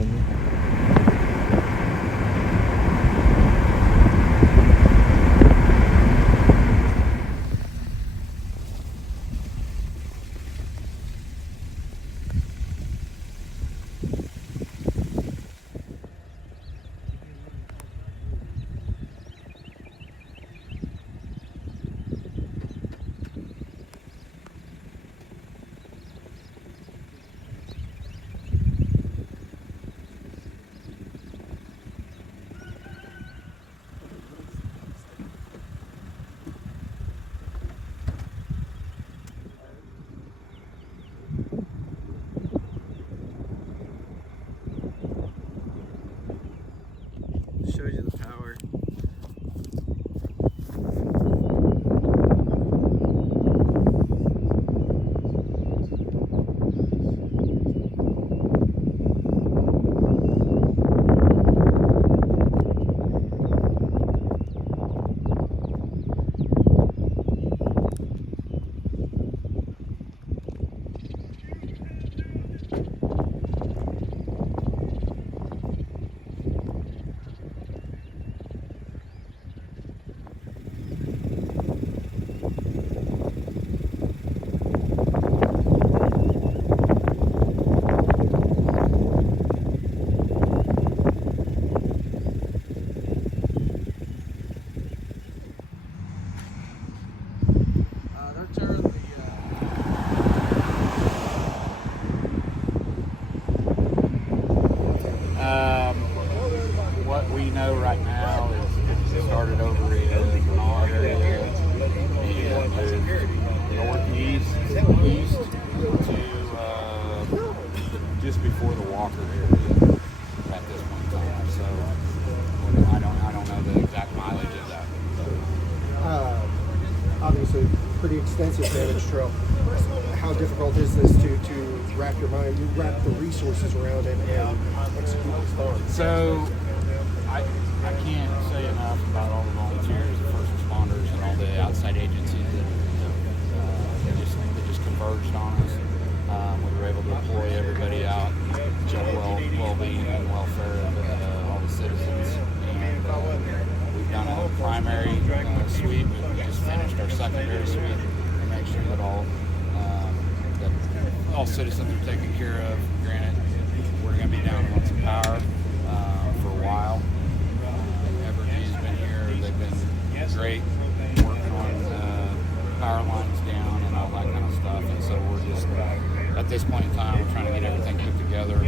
behind me. Shows you the power. What we know right now is it started over in the Bernard area and northeast, east to just before the Walker area at this point in time. So I don't know the exact mileage of that. Obviously, pretty extensive damage trail. How difficult is this to wrap the resources around it and execute this farm? So I can't say enough about all the volunteers, the first responders, and all the outside agencies that just converged on us. We were able to deploy everybody out, check well-being and welfare of all the citizens. And we've done a primary sweep. We just finished our secondary sweep to make sure that all citizens are taken care of. Granted, we're going to be down on some power for a while. Everybody's been here. They've been great working on power lines down and all that kind of stuff. And so we're just, at this point in time, we're trying to get everything put together. We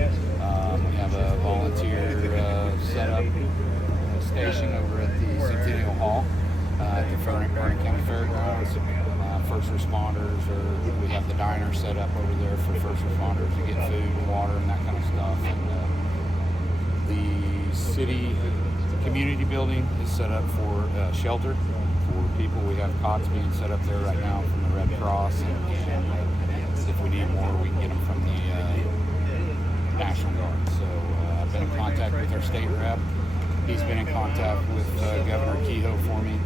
have a volunteer setup station over at the Centennial Hall at the Vernon County Fairgrounds. First responders, or we have the diner set up over there for first responders to get food and water and that kind of stuff. And the city community building is set up for shelter for people. We have cots being set up there right now from the Red Cross, and if we need more, we can get them from the National Guard. So I've been in contact with our state rep. He's been in contact with Governor Kehoe for me.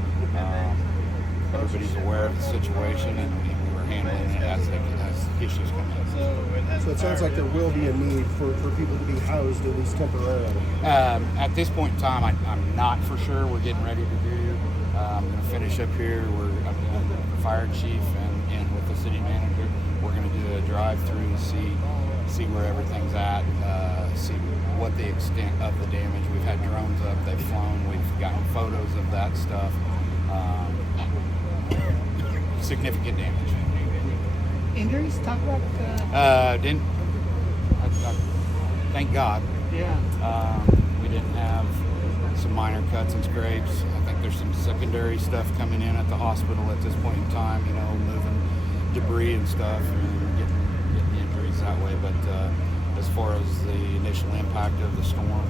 Everybody's aware of the situation, and we're handling it as issues come up. So it sounds like there will be a need for people to be housed, at least temporarily. At this point in time, I'm not for sure. We're getting ready to do. I'm going to finish up here. I'm the fire chief and with the city manager. We're going to do a drive-through to see where everything's at, see what the extent of the damage. We've had drones up. They've flown. We've gotten photos of that stuff. Significant damage. Injuries? Talk about. Thank God. Yeah. We didn't have some minor cuts and scrapes. I think there's some secondary stuff coming in at the hospital at this point in time. Moving debris and stuff and getting injuries that way. But as far as the initial impact of the storm,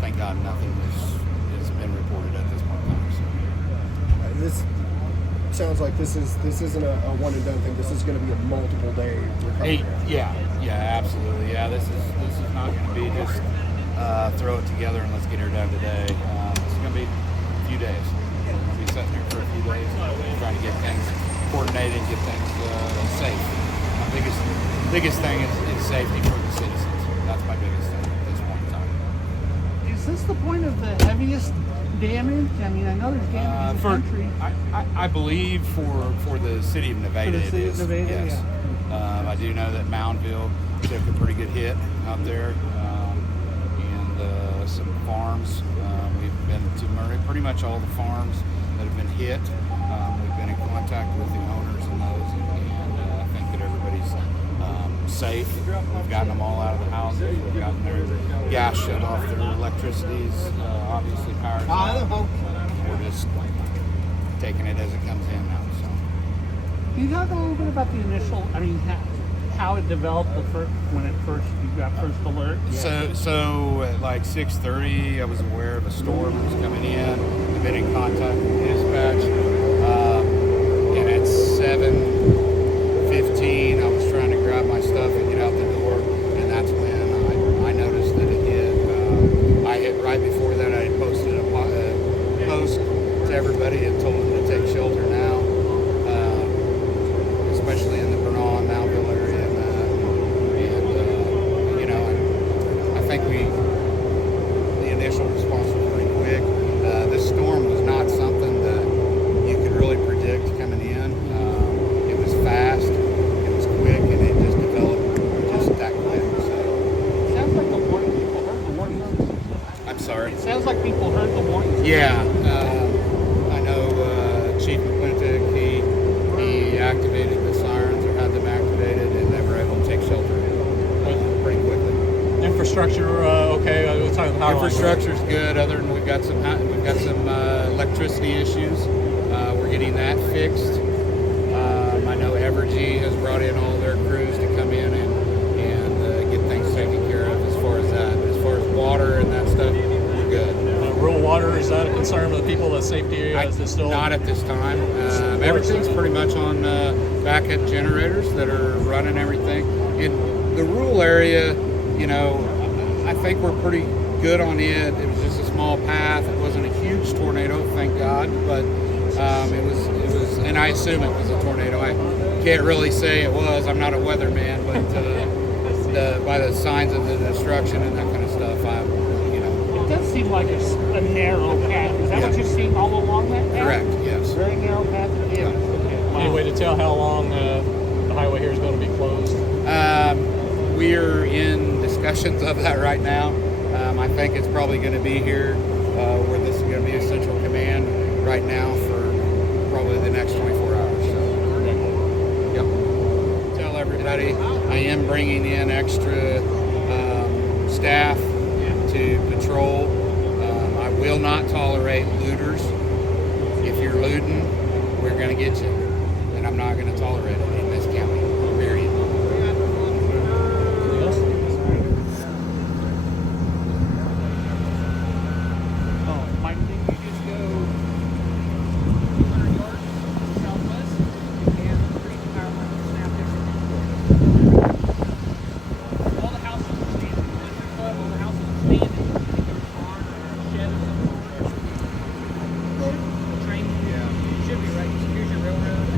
thank God nothing has been reported at this point in time. So. This sounds like this isn't a one and done thing. This is going to be a multiple day recovery. Yeah, absolutely. Yeah, this is not going to be just throw it together and let's get her done today. This is going to be a few days. We're going to be sitting here for a few days trying to get things coordinated and get things safe. The biggest thing is safety for the citizens. That's my biggest thing at this point in time. Is this the point of the heaviest damage? I mean, I know there's damage in the country. I believe for the city of Nevada, For the city it of is. Nevada, Yes. I do know that Moundville took a pretty good hit out there, and some farms. We've been to pretty much all the farms that have been hit. We've been in contact with the owners and those, and I think that everybody's safe. We've gotten them all out of the houses. We've gotten their gas shut off, their electricity's obviously powered out. We're just taking it as it comes in now. So. Can you talk a little bit about the initial, I mean, how it developed when you got first alert? So at like 6:30, I was aware of a storm that was coming in. I've been in contact with dispatch, and at 7:15, I was trying to grab my stuff and get out the door, and that's when I noticed that it hit. I hit right before that. I had posted a post to everybody and told them to take shelter now, especially in the Bernal and Moundville area. I think the initial response was pretty quick. This storm was not something that you could really predict coming in. It was fast, it was quick, and it just developed just that quick. So. Sounds like people heard the warning notice. I'm sorry. It sounds like people heard the warning. Yeah, I know Chief McClintock, he activated the sirens or had them activated, and they were able to take shelter pretty quickly. Infrastructure, okay. We'll talk about power lines. Infrastructure's good. Other than we've got some electricity issues. We're getting that fixed. I know Evergy has brought in all their crews to come in and get things taken care of as far as that. As far as water and that stuff, we're good. Rural water, is that a concern for the people? That safety is it still? Not at this time. Everything's pretty much on backup generators that are running everything. In the rural area, I think we're pretty good on it. It was just a small path. It wasn't a huge tornado, thank God, but it was, and I assume it was a tornado. I can't really say it was. I'm not a weatherman, but by the signs of the destruction and that kind of stuff, It does seem like it's a narrow path. Is that what you've seen all along that path? Correct, yes. Very narrow path of damage. Okay. Any way to tell how long the highway here is going to be closed? We're in discussions of that right now. I think it's probably going to be here where this is going to be a central command right now for probably the next 24 hours. So, yep. Tell everybody I am bringing in extra staff to patrol. I will not tolerate looters. If you're looting, we're going to get you, and I'm not going to tolerate it in this county. Period. Anything else? Mike, think you just go 200 yards southwest and reach the power line and snap everything. All the houses are standing. Country club, all the houses are standing. I think there's a barn or a shed or something. The train should be right. Here's your railroad.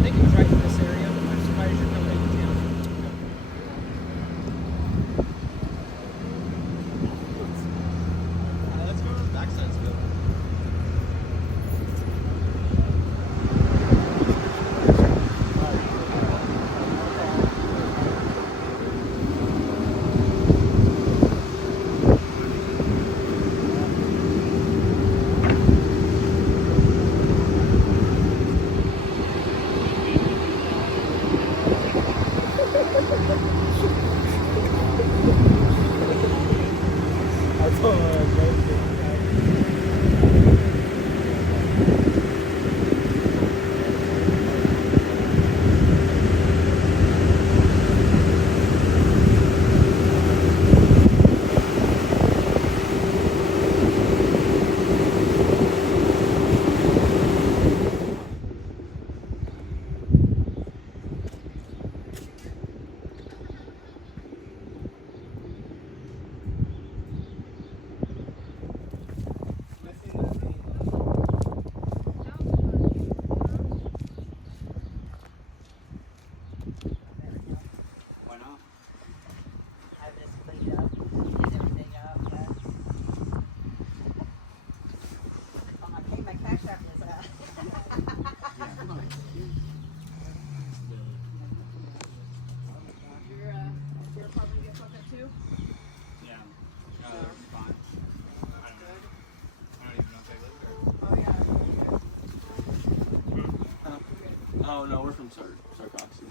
Oh no, we're from Sarcoxy.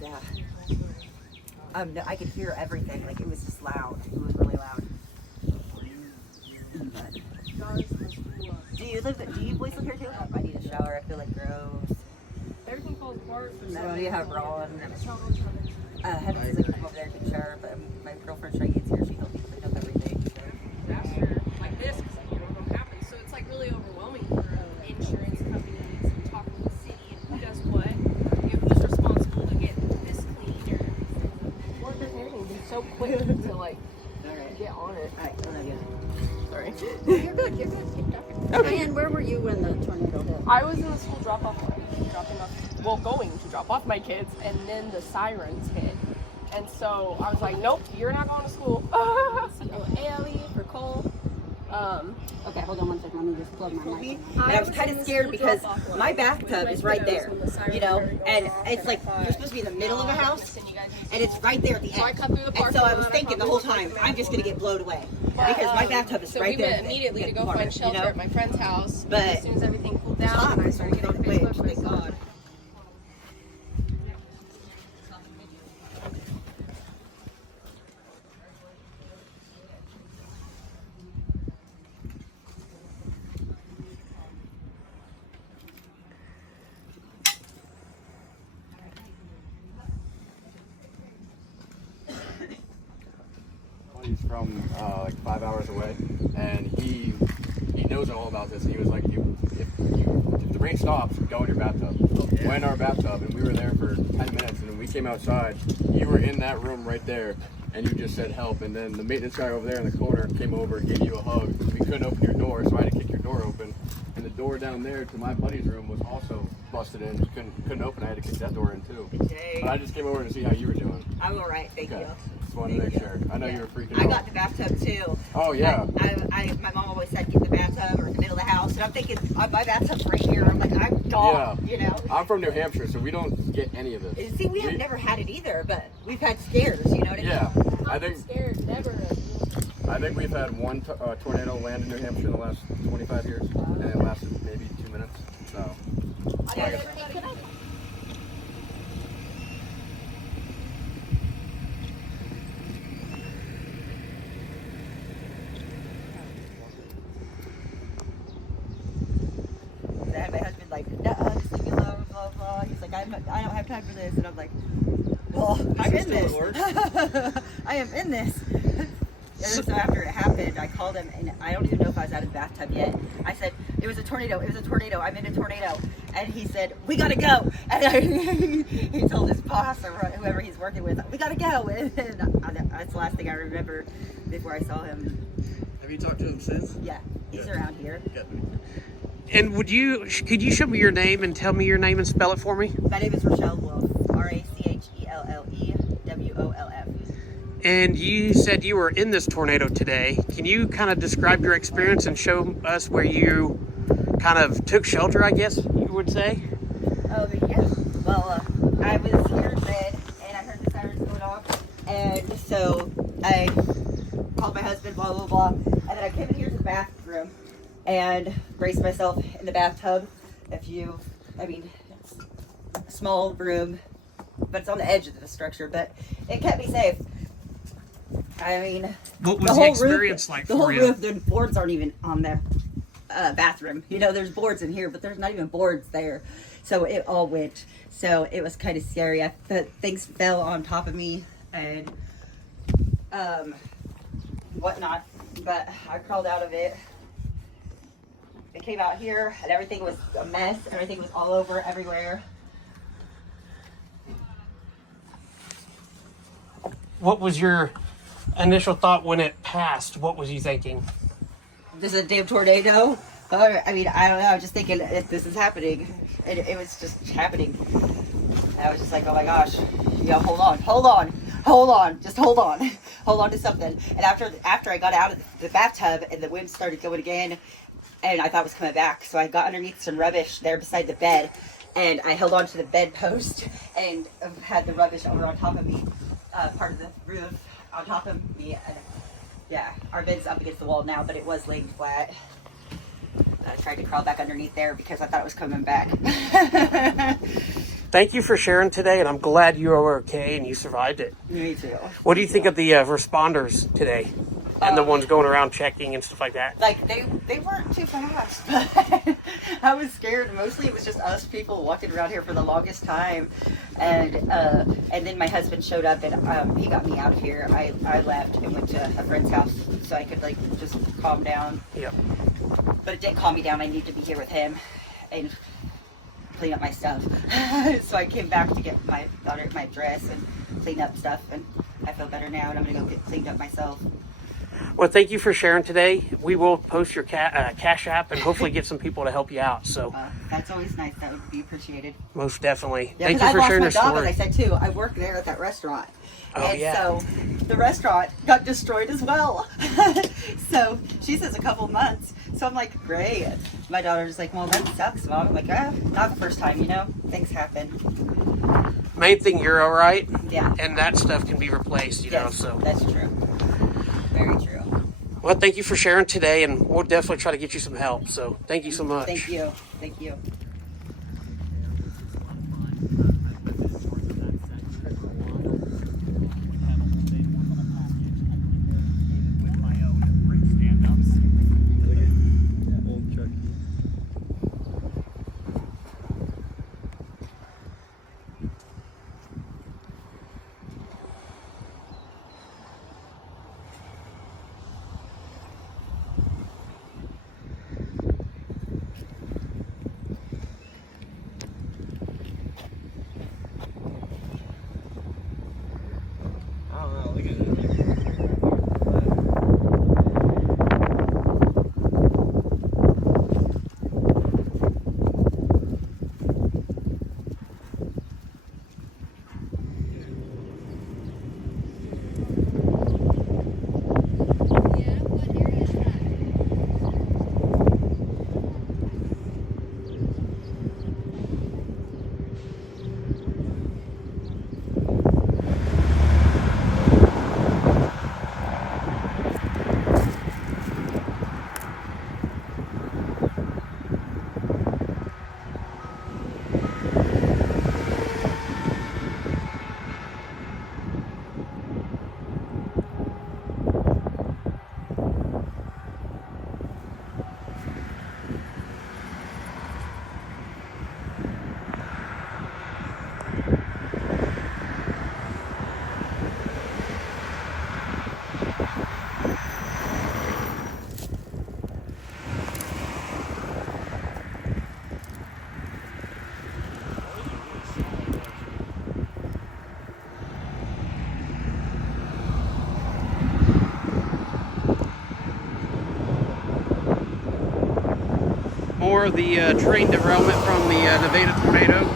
Yeah. No, I could hear everything. Like it was just loud. It was really loud. But, do you boys live here too? I need a shower. I feel like gross. Everything falls apart. I don't even have bra on. Heaven says I can come over there and take a shower, but my girlfriend Cheyenne's here. She helped me clean up everything. So. Disaster like this because you don't know what happens. So it's like really overwhelming for insurance companies and talking to the city and who does what. You know, who's responsible to get this clean or workers and everything. Be so quick to like get on it. All right, I love you. Sorry. You're good. Keep talking. Okay. And where were you when the tornado hit? I was in the school drop-off line, going to drop off my kids, and then the sirens hit. And so I was like, nope, you're not going to school. So ALE for Cole. Okay, hold on one second. Let me just plug my mic. And I was kind of scared because my bathtub is right there, you know, and it's like you're supposed to be in the middle of a house, and it's right there at the end. And so I was thinking the whole time, I'm just gonna get blown away because my bathtub is right there. So we went immediately to go find shelter at my friend's house. But as soon as everything cooled down, I started getting on Facebook. Thank God. He's from like 5 hours away, and he knows all about this. And he was like, if the rain stops, go in your bathtub. Went in our bathtub, and we were there for 10 minutes. And when we came outside, you were in that room right there, and you just said help. And then the maintenance guy over there in the corner came over and gave you a hug. We couldn't open your door, so I had to kick your door open. And the door down there to my buddy's room was also busted in. Couldn't open. I had to kick that door in too. But I just came over to see how you were doing. I'm all right, thank you. Just wanted to make sure. I know you were freaking out. I got the bathtub too. Oh yeah. My mom always said get the bathtub or in the middle of the house, and I'm thinking my bathtub's right here. I'm like, I'm gone, you know. I'm from New Hampshire, so we don't get any of this. See, we have never had it either, but we've had scares. You know what I mean? Yeah, I think Scared, never. I think we've had one tornado land in New Hampshire in the last 25 years, and it lasted maybe 2 minutes. So. I had my husband like, just leave me alone, blah blah. He's like, I don't have time for this, and I'm like, well, I'm in this. I am in this. And so after it happened, I called him, and I don't even know if I was out of the bathtub yet. I said, it was a tornado, I'm in a tornado. And he said, we gotta go. And he told his boss or whoever he's working with, we gotta go. And that's the last thing I remember before I saw him. Have you talked to him since? Yeah, he's around here. And could you show me your name and tell me your name and spell it for me? My name is Rochelle Wolf, RACHELLE WOLF. And you said you were in this tornado today. Can you kind of describe your experience and show us where you kind of took shelter, I guess you would say? Yeah. Well, I was here in bed, and I heard the sirens going off, and so I called my husband, blah, blah, blah, and then I came in here to the bathroom and braced myself in the bathtub. Small room, but it's on the edge of the structure, but it kept me safe. I mean, what was the experience like for you? The whole roof, the boards aren't even on the bathroom. You know, there's boards in here, but there's not even boards there. So it all went. So it was kind of scary. Things fell on top of me and whatnot, but I crawled out of it. I came out here, and everything was a mess. Everything was all over, everywhere. What was your initial thought when it passed? What was you thinking? This is a damn tornado. I mean, I don't know. I was just thinking, if this is happening, it was just happening. And I was just like, oh my gosh, hold on, just hold on to something. And after I got out of the bathtub and the wind started going again, and I thought it was coming back, so I got underneath some rubbish there beside the bed, and I held on to the bedpost and had the rubbish over on top of me, part of the roof on top of me. And yeah, our bed's up against the wall now, but it was laying flat. I tried to crawl back underneath there because I thought it was coming back. Thank you for sharing today, and I'm glad you are okay and you survived it. Me too. What do you think of the responders today? And the ones going around checking and stuff like that? Like, they weren't too fast, but I was scared. Mostly it was just us people walking around here for the longest time. And then my husband showed up and he got me out of here. I left and went to a friend's house so I could, like, just calm down. Yep. But it didn't calm me down. I needed to be here with him and clean up my stuff. So I came back to get my daughter my dress and clean up stuff, and I feel better now, and I'm gonna go get cleaned up myself. Well, thank you for sharing today. We will post your Cash App and hopefully get some people to help you out. So That's always nice. That would be appreciated. most definitely. Yeah, Thank you I for lost sharing my your job, story. as I said too. I work there at that restaurant. Oh, And yeah. so the restaurant got destroyed as well. So she says a couple months. So I'm like, great. My daughter's like, well, that sucks, Mom. I'm like, not the first time, you know? Things happen. Main thing, you're all right. Yeah. And that stuff can be replaced, you know. Yes, So, that's true. Very true. well, thank you for sharing today, and we'll definitely try to get you some help. So, thank you so much. Thank you. Thank you. Old Chucky. I don't know, look at it. More of the train derailment from the Nevada tornado.